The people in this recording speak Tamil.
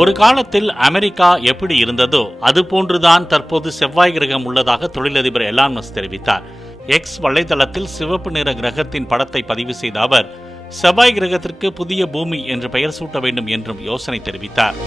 ஒரு காலத்தில் அமெரிக்கா எப்படி இருந்ததோ அதுபோன்றுதான் தற்போது செவ்வாய் கிரகம் உள்ளதாக தொழிலதிபர் எலான் மஸ்க் தெரிவித்தார். எக்ஸ் வலைதளத்தில் சிவப்பு நிற கிரகத்தின் படத்தை பதிவு செய்த அவர், செவ்வாய் கிரகத்திற்கு புதிய பூமி என்று பெயர் சூட்ட வேண்டும் என்றும் யோசனை தெரிவித்தார்.